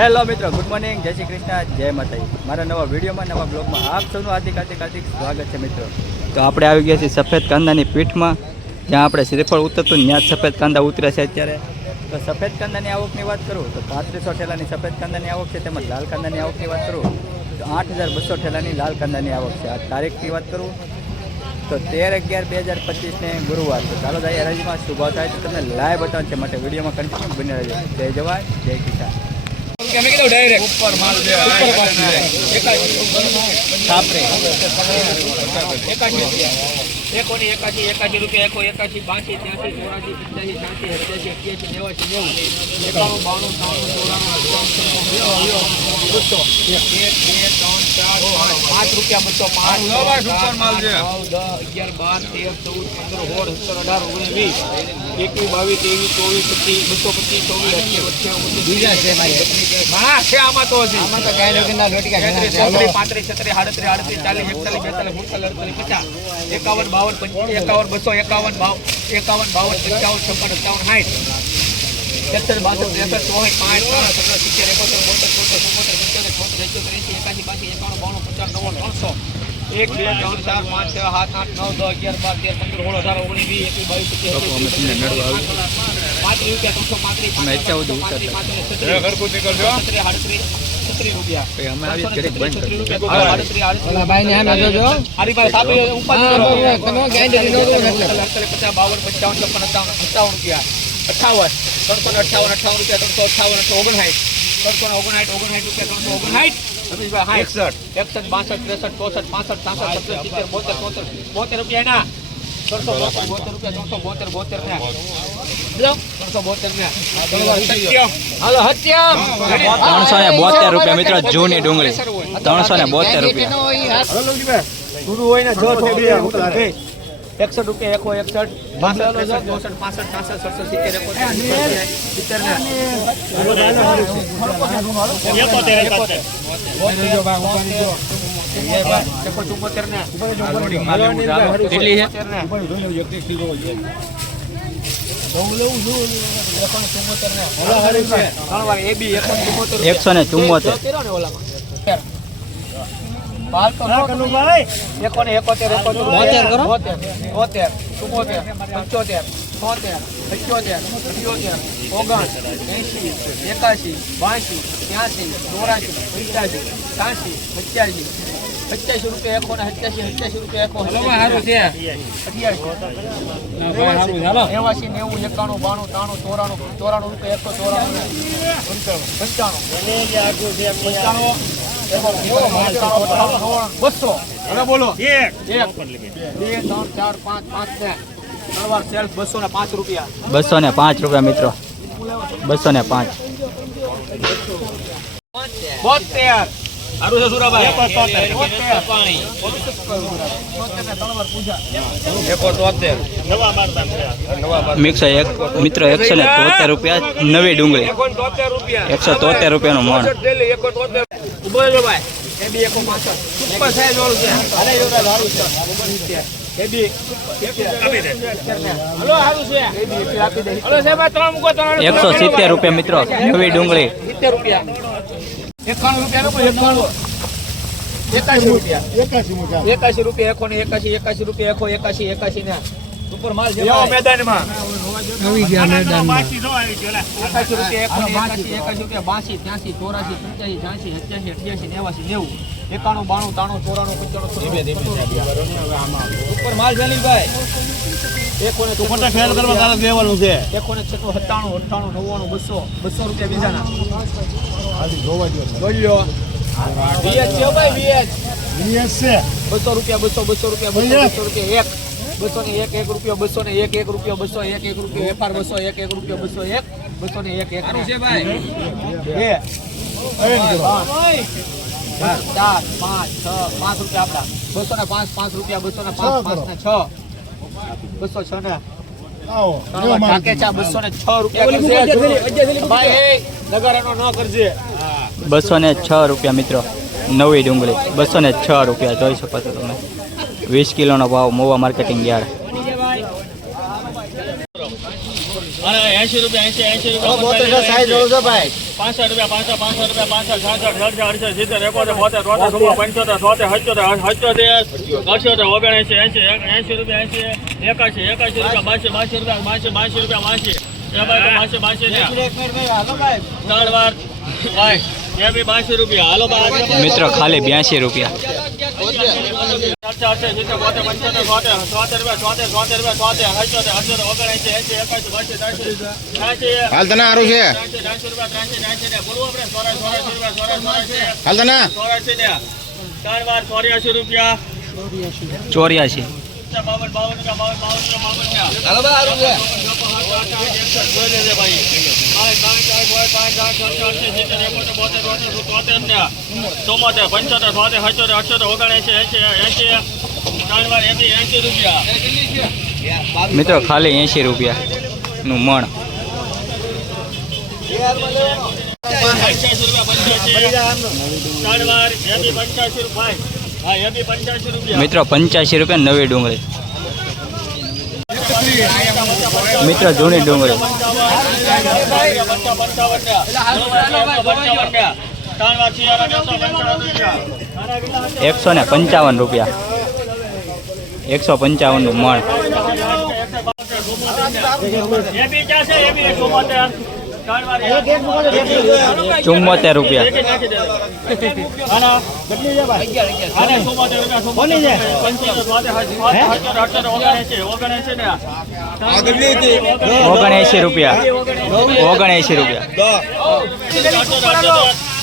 Hello મિત્રો good morning જય શ્રી કૃષ્ણ, જય માતાજી. મારા નવા વિડીયોમાં, નવા બ્લોગમાં આપ સૌનું હાર્દિક હાર્દિક હાર્દિક સ્વાગત છે મિત્રો. તો આપણે આવી ગયા છીએ સફેદ કાંદાની પીઠમાં, જ્યાં આપણે શ્રીફળ ઉતરતું ત્યાં સફેદ કાંદા ઉતરે છે અત્યારે. તો સફેદ કાંદાની આવકની વાત કરું, તો પાંત્રીસો ઠેલાની સફેદ કાંદાની આવક છે, તેમજ લાલ કાંદાની આવકની વાત કરું, તો આઠ હજાર બસો ઠેલાની લાલ કાંદાની આવક છે. આ તારીખની વાત કરું, તો તેર અગિયાર બે હજાર પચીસને ગુરુવાર. તો ચાલો જાય હરાજીમાં શુભ થાય તો તમને લાઈવ બતાવવાનું છે માટે વિડીયોમાં કન્ટિન્યુ બની રહેજો. જય જવાન, જય કિસાન. ઉપર માલ છે છાપરે એકોની એકાશી એકાશી રૂપિયા. એકો એકાશી બાંચી ત્યાંથી ચોરાસી પંચ્યાસી છ્યાસી સત્યાસી અઠ્યાસી નેવાસી નેવું. એકાણું બાણું ત્રાણું ચોરાણું અઠ્ઠાણું બસો એક બે ત્રણ પાંચ પાંચ પાંચ ચૌદ પંદર સોળ ઓગણીસ બાવીસ ત્રેવીસ ચોવીસ પચીસ ચોવીસ અઠ્યાવીસ છત્રીસ, આડત્રીસ, આડત્રીસ, ચાલીસ, એકતાલીસ, બેતાલીસ, અડતાલીસ, પચાસ, એકાવન બાવન પંચાવન એકાવન બસો એકાવન બાવ એકાવન બાવન પંચાવન છપ્પન અઠાવન સાઠ સત્તર બાસઠ ત્રેસઠ ચોસઠ પાંચ સિત્તેર એકોતેર બોતેર ચોતેર ચુમ્મોતેર પંચોતેર છોતેર એકોતેર એંસી એકાસી બાસી એકાવન પચાસ ત્રણસો એક બે ત્રણ ચાર પાંચ છ સાત આઠ નવ દસ અગિયાર બાર તેર પંદર સોળ અઢાર ઓગણીસ વીસ એકવીસ બાવીસ. પાંત્રીસ રૂપિયા ત્રણસો પાંત્રીસ પાંત્રીસ પાંત્રીસ છત્રીસ રૂપિયા. અઠાવન ત્રણસો અઠાવન અઠાવન રૂપિયા ત્રણસો અઠાવન અઠસો ઓગણસાઠ. ત્રણસો ઓગણસાઠ ઓગણસાઠ રૂપિયા ત્રણસો ઓગણસાઠ. એકસઠ. એકસઠ બાસઠ ત્રેસઠ ચોસઠ પાસઠ સાસઠ સત્તર સિત્તેર બોતેર બોતેર રૂપિયા એના. ત્રણસો બોતેર બોતેર રૂપિયા ત્રણસો બોતેર બોતેર ને. ત્રણસો બોતેર ને. સત્યમ હાલો સત્યમ ત્રણસો ને બોતેર રૂપિયા મિત્રો જૂની ડુંગળી. ત્રણસો ને બોતેર રૂપિયા. એકસઠ રૂપિયા એકો એકસઠ. બાસઠ ત્રેસઠ ચોસઠ પાસઠ છાસઠ સડસઠ સિત્તેર એકોતેર સિત્તેર ને. એકો ચુમ્મોતેર બોતેર ચુમ્મોતેર પંચોતેર છોતેર અઠ્યોતેર અઠ્યોતેર ઓગણ એંશી એકાશી બાસી ત્યાસી ચોરાશી પંચ્યાસી છ્યાસી પંચ્યાસી પચાસી રૂપિયા એકો ને સત્યાસી સત્યાસી રૂપિયા એકો. અઠ્યાસી નેવાસી નેવું એકાણું બાણું ત્રાણું ચોરાણું ચોરાણું રૂપિયા એકસો ચોરાણું પંચાણું પંચાણું. બસો. હવે બોલો. એક. બે ત્રણ ચાર પાંચ પાંચ ને ત્રણ વાર સેલ્સ બસો ને પાંચ રૂપિયા. બસો ને પાંચ રૂપિયા મિત્રો. બસો ને પાંચ. બોતેર. સારું છે સુરાભાઈ. પાણી મિક્સર એક મિત્રો એકસો ને તોતેર રૂપિયા નવી ડુંગળી. એકસો તોતેર રૂપિયાનો મણ. ઊભો રહેજો ભાઈ. એ બી એકો પાછળ. સુપર સાઈઝ વાળું છે. હાલે જોડા સારું છે. એ બી હલો સારું છે. એ બી એકલી આપી દે. હલો સાહેબ આ ત્રણ મૂકો ત્રણ એકસો સિત્તેર રૂપિયા મિત્રો. નવી ડુંગળી. સિત્તેર રૂપિયા. એકાણું રૂપિયા એકાણું. એકાશી રૂપિયા. એકાશી રૂપિયા એકો ને એકાશી એકાશી રૂપિયા એકો એકાશી એકાશી ને ઉપર માલ છે મેદાનમાં. એકાશી રૂપિયા એકો ને એકાશી એકાશી રૂપિયા બાસી ત્યાસી ચોરાસી પંચ્યાસી છ્યાસી સત્યાસી અઠ્યાસી નેવાસી નેવું. એકાણું બાણું ત્રાણું ચોરાણું પંચાણું ઉપર માલ જલીલભાઈ એકોને છે. એકોને છન્નું સત્તાણું અઠ્ઠાણું નવ્વાણું બસો બસો રૂપિયા બીજાના. જોઈ લો VH છે ભાઈ છે. બસો રૂપિયા બસો બસો રૂપિયા બસો બસો રૂપિયા એક. બસો ને એક એક રૂપિયો બસો ને એક એક રૂપિયો બસો એક એક રૂપિયો વેપાર બસો એક એક રૂપિયો બસો એક બસો ને એક એક બે. ત્રણ, ચાર પાંચ છ પાંચ રૂપિયા આપડા બસો ને પાંચ પાંચ રૂપિયા બસો ને પાંચ પાંચ ને છ. બસો છ ને. બસો ને છ રૂપિયા કરજે. ભાઈ એ નગારાનો ન કરજે. બસો ને છ રૂપિયા મિત્રો નવી ડુંગળી. બસો ને છ રૂપિયા જોઈ શકો છો તમે. વીસ કિલોનો ભાવ મોવા માર્કેટિંગ યાર્ડ. એસી રૂપિયા એસી એસી રૂપિયા સાઈઝ ભાઈ. પાંસઠ રૂપિયા પાંસઠ પાંસઠ રૂપિયા પાંસઠ છાસઠ સડસઠ અડસઠ સિત્તેર એકોતેર બોતેર તોતેર ચુમ્મોતેર પંચોતેર છોતેર સત્યોતેર અઠ્યોતેર અઠ્યોતેર ઓગણએંસી એંસી એંસી રૂપિયા એંસી એકાશી એકાશી રૂપિયા બાસી બાસી રૂપિયા બાસી બાસી રૂપિયા બાસી. બાસી બાસી ત્રણ વાર. ભાઈ. મિત્રો ખાલી બ્યાસી રૂપિયા. હાલ તને સારું છે? હાલ તને? ચોર્યાસી રૂપિયા ચોર્યાસી. ચોમોતેર પંચોતેર છોતેર સત્યોતેર અઠ્યોતેર ઓગણએંસી એસી એસી ત્રણ વાર એંસી એંસી રૂપિયા મિત્રો, ખાલી એસી રૂપિયા નું મણ. પંચ્યાસી રૂપિયા પંચ્યાસી ત્રણ વાર એબી પંચ્યાસી રૂપિયા. મિત્રો પંચ્યાસી રૂપિયા નવી ડુંગળી. મિત્રો જૂની ડુંગળી. એકસો ને પંચાવન રૂપિયા. એકસો પંચાવનનું મણ ચુમ્મોતેર રૂપિયા. ઓગણએંશી રૂપિયા. ઓગણએંશી રૂપિયા.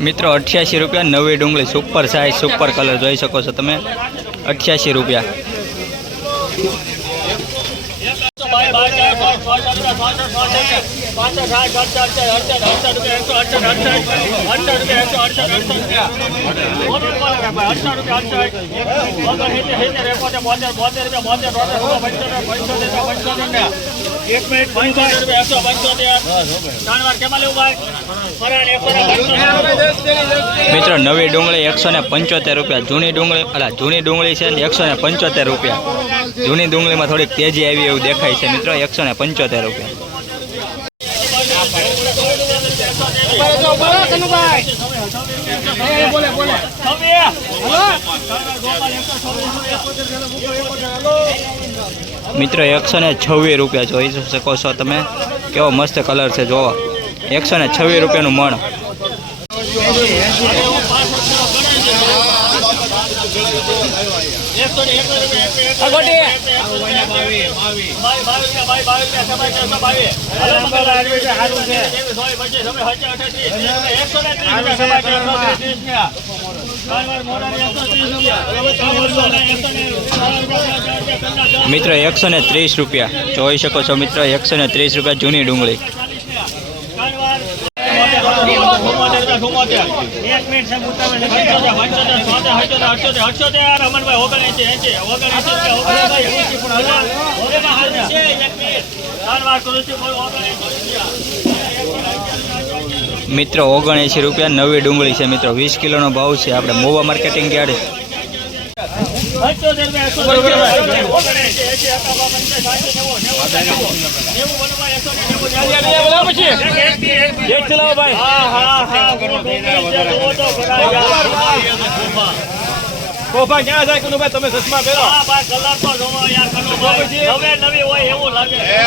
મિત્રો, અઠ્યાસી રૂપિયા, નવી ડુંગળી સુપર સાઇઝ સુપર કલર જોઈ શકો છો તમે. અઠ્યાસી રૂપિયા. એક મિનિટ પંચોતેર રૂપિયા એકસો પંચોતેર ત્રણ વાર કેમાં લેવું ભાઈ મિત્રો નવી ડુંગળી એકસો ને પંચોતેર રૂપિયા જૂની ડુંગળી અલા જૂની ડુંગળી છે ને એકસો ને પંચોતેર રૂપિયા જૂની ડુંગળીમાં થોડીક તેજી આવી એવું દેખાય છે. મિત્રો, એકસો ને પંચોતેર રૂપિયા. મિત્રો, એકસો ને છવ્વીસ રૂપિયા જોઈ શકો છો તમે. કેવો મસ્ત કલર છે જોવો એકસો ને છવ્વીસ રૂપિયાનું મણ. મિત્રો, એકસો ને ત્રીસ રૂપિયા. જોઈ શકો છો મિત્ર, એકસો ને ત્રીસ રૂપિયા જૂની ડુંગળી. મિત્રો ઓગણએંશી રૂપિયા નવી ડુંગળી છે મિત્રો વીસ કિલોનો ભાવ છે આપણે મોવા માર્કેટિંગ યાર્ડ કોફા તમે પહેરો હા ભાઈ કલર તો નવી હોય એવું લાગે એ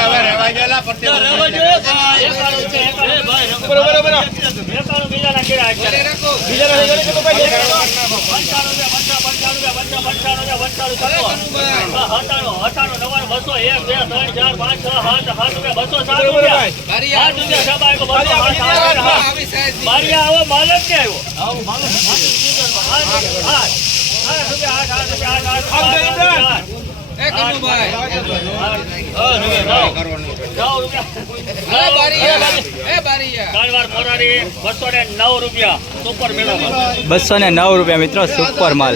બસો ને નવ રૂપિયા. મિત્રો સુપર માલ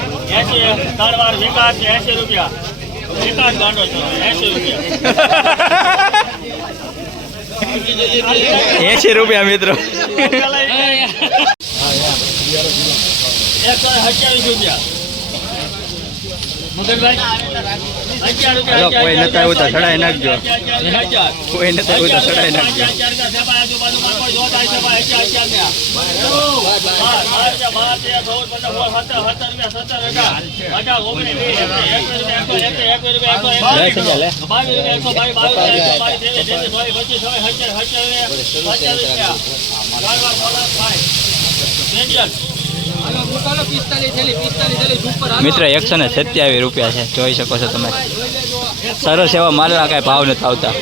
એસી રૂપિયા. વિકાસ ગાંડો છો એસી રૂપિયા. એસી રૂપિયા મિત્રો. એકસો સત્યાવીસ રૂપિયા મુગલભાઈ અગિયાર રૂપિયા હાલો, કોઈ નતા આવ્યું તો ચડાઈ નાખજો. કોઈ નતા આવ્યું તો ચડાઈ નાખજો રૂપિયા. મિત્રો, એકસો ને સત્યાવીસ રૂપિયા છે. જોઈ શકો છો તમે. સરસ એવા માલના કાંઈ ભાવ નથી આવતા.